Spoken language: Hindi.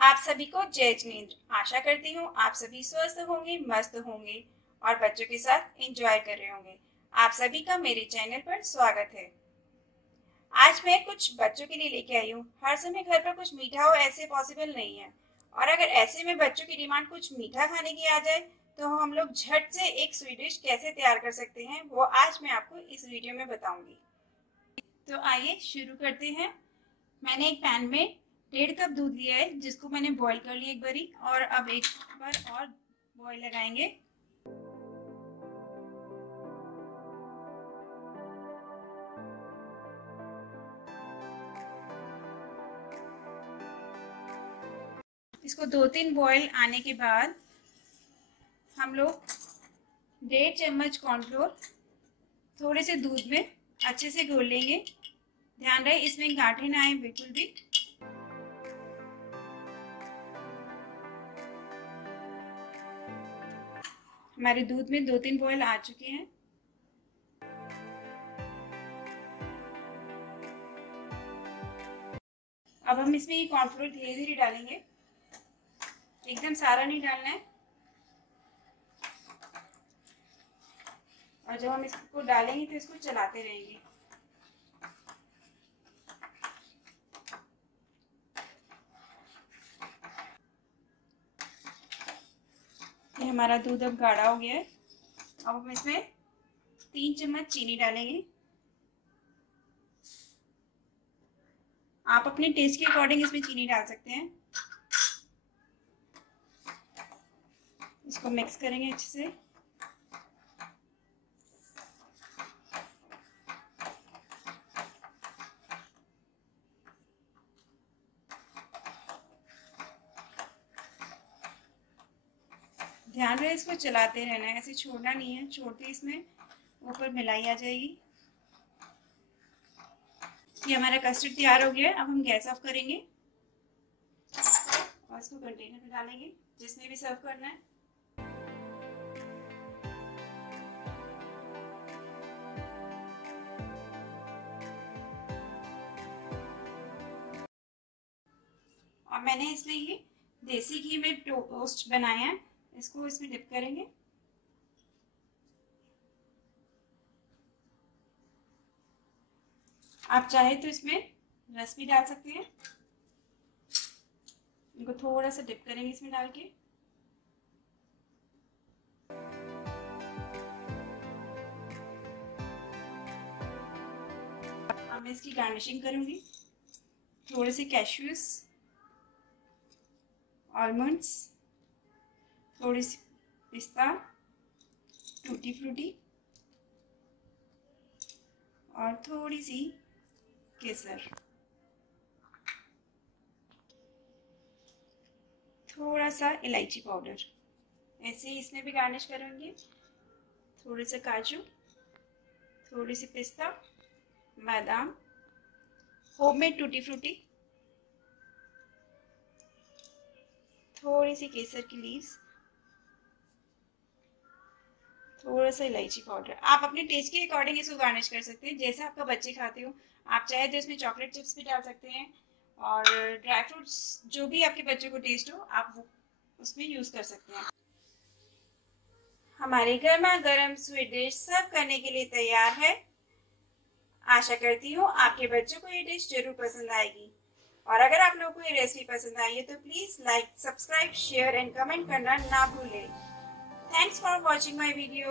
आप सभी को जय जिनेंद्र। आशा करती हूँ आप सभी स्वस्थ होंगे, मस्त होंगे और बच्चों के साथ एंजॉय कर रहे होंगे। आप सभी का मेरे चैनल पर स्वागत है। आज मैं कुछ बच्चों के लिए लेके आई हूँ। हर समय घर पर कुछ मीठा हो ऐसे पॉसिबल नहीं है, और अगर ऐसे में बच्चों की डिमांड कुछ मीठा खाने की आ जाए तो हम लोग झट से एक स्वीट डिश कैसे तैयार कर सकते हैं, वो आज मैं आपको इस वीडियो में बताऊंगी। तो आइए शुरू करते हैं। मैंने एक पैन में 1.5 कप दूध लिया है, जिसको मैंने बॉईल कर लिया एक बारी, और अब एक बार और बॉईल लगाएंगे। इसको 2-3 बॉईल आने के बाद हम लोग 1.5 चम्मच कॉर्नफ्लोर थोड़े से दूध में अच्छे से घोल लेंगे। ध्यान रहे इसमें गांठें ना आए बिल्कुल भी। हमारे दूध में 2-3 बॉईल आ चुके हैं। अब हम इसमें ये कॉर्नफ्लोर धीरे धीरे डालेंगे, एकदम सारा नहीं डालना है। और जब हम इसको डालेंगे तो इसको चलाते रहेंगे। ये हमारा दूध अब गाढ़ा हो गया है। अब हम इसमें 3 चम्मच चीनी डालेंगे। आप अपने टेस्ट के अकॉर्डिंग इसमें चीनी डाल सकते हैं। इसको मिक्स करेंगे अच्छे से। ध्यान रहे इसको चलाते रहना है, ऐसे छोड़ना नहीं है। छोड़ते इसमें ऊपर मलाई आ जाएगी। ये हमारा कस्टर्ड तैयार हो गया है। अब हम गैस ऑफ करेंगे और इसको कंटेनर में डालेंगे जिसमें भी सर्व करना है। और मैंने इसमें ये देसी घी में टोस्ट बनाया है, इसको इसमें डिप करेंगे। आप चाहे तो इसमें रस भी डाल सकते हैं। इनको थोड़ा सा डिप करेंगे इसमें डाल के। अब मैं इसकी गार्निशिंग करूंगी। थोड़े से कैश्यूज, आलमंड्स, थोड़ी सी पिस्ता, टूटी फ्रूटी और थोड़ी सी केसर, थोड़ा सा इलायची पाउडर। ऐसे ही इसमें भी गार्निश करेंगे। थोड़े से काजू, थोड़ी सी पिस्ता, बादाम, होममेड टूटी फ्रूटी, थोड़ी सी केसर की लीव्स, थोड़ा सा इलायची पाउडर। आप अपने टेस्ट के अकॉर्डिंग इसको गार्निश कर सकते हैं, जैसे आपका बच्चे खाते हो। आप चाहे तो इसमें चॉकलेट चिप्स भी डाल सकते हैं, और ड्राई फ्रूट्स जो भी आपके बच्चों को टेस्ट हो आप वो उसमें यूज कर सकते हैं। हमारे गर्मा गर्म स्वीट डिश सर्व करने के लिए तैयार है। आशा करती हूँ आपके बच्चों को ये डिश जरूर पसंद आएगी। और अगर आप लोगों को ये रेसिपी पसंद आई है तो please like, subscribe, share and comment करना ना भूलें। Thanks for watching my video.